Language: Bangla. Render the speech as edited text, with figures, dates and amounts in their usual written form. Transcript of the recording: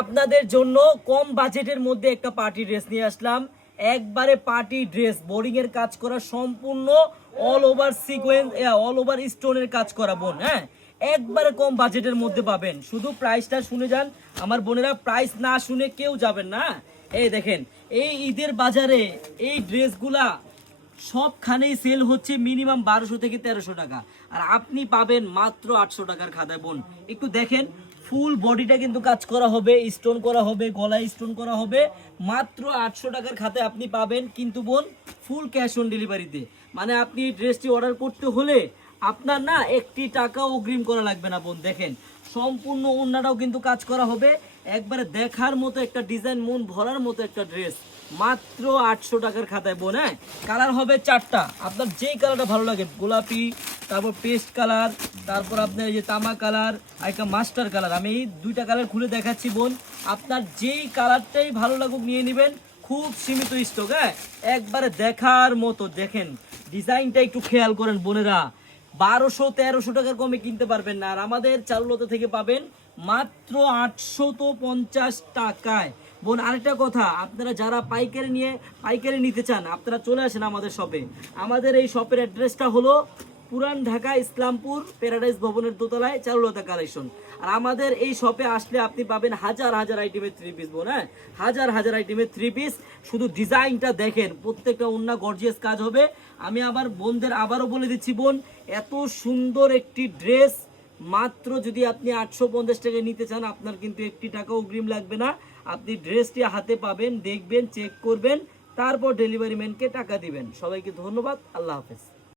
আপনাদের জন্য কম বাজেটের মধ্যে একটা পার্টি ড্রেস নিয়ে আসলাম। একবারে পার্টি ড্রেস, বোরিং এর কাজ করা, সম্পূর্ণ all over sequence, all over স্টোনের কাজ করা বোন। হ্যাঁ, একবারে কম বাজেটের মধ্যে পাবেন। শুধু প্রাইসটা শুনে যান আমার বোনেরা, প্রাইস না শুনে কেউ যাবেন না। এই দেখেন, এই ঈদের বাজারে এই ড্রেসগুলা সবখানেই সেল হচ্ছে মিনিমাম 1200 থেকে 1300 টাকা, আর আপনি পাবেন মাত্র 800 টাকার খাতায় বোন। একটু দেখেন, ফুল বডিটা কিন্তু কাজ করা হবে, স্টোন করা হবে, গলায় স্টোন করা হবে। মাত্র 800 টাকার খাতায় আপনি পাবেন কিন্তু বোন, ফুল ক্যাশ অন ডেলিভারিতে। মানে আপনি ড্রেসটি অর্ডার করতে হলে আপনার না একটি টাকাও অগ্রিম করা লাগবে না বোন। দেখেন, সম্পূর্ণ ওড়নাটাও কিন্তু কাজ করা হবে। একবারে দেখার মতো একটা ডিজাইন, মন ভরার মতো একটা ড্রেস, মাত্র 800 টাকার খাতায় বোন। হ্যাঁ, কালার হবে 4টা, আপনার যেই কালারটা ভালো লাগে, গোলাপি, তারপর পেস্ট কালার, তারপর আপনার এই যে তামা কালার, আর একটা মাস্টার কালার। আমি এই 2টা কালার খুলে দেখাচ্ছি বোন, আপনার যেই কালারটাই ভালো লাগুক নিয়ে নেবেন। খুব সীমিত স্টক। হ্যাঁ, একবারে দেখার মতো। দেখেন ডিজাইনটা একটু খেয়াল করেন বোনেরা, 1200-1300 টাকার কমে কিনতে পারবেন না। আর আমাদের চারুলতা থেকে পাবেন মাত্র 850 টাকায় বোন। আরেকটা কথা, আপনারা যারা পাইকারি নিতে চান, আপনারা চলে আসেন আমাদের শপে। আমাদের এই শপের অ্যাড্রেসটা হলো পুরান ঢাকা ইসলামপুর প্যারাডাইস ভবনের দোতলায় চারুলতা কালেকশন। আর আমাদের এই শপে আসলে আপনি পাবেন হাজার হাজার আইটেমের 3 পিস বোন। হ্যাঁ, হাজার হাজার আইটেমের 3 পিস। শুধু ডিজাইনটা দেখেন, প্রত্যেকটা ওন্না গর্জিয়াস কাজ হবে। আমি আবার বোনদের আবারও বলে দিচ্ছি বোন, এত সুন্দর একটি ড্রেস মাত্র যদি আপনি 850 টাকায় নিতে চান, আপনার কিন্তু একটি টাকা অগ্রিম লাগবে না। আপনি ড্রেসটি হাতে পাবেন, দেখবেন, চেক করবেন, তারপর ডেলিভারি ম্যানকে টাকা দিবেন। সবাইকে ধন্যবাদ, আল্লাহ হাফেজ।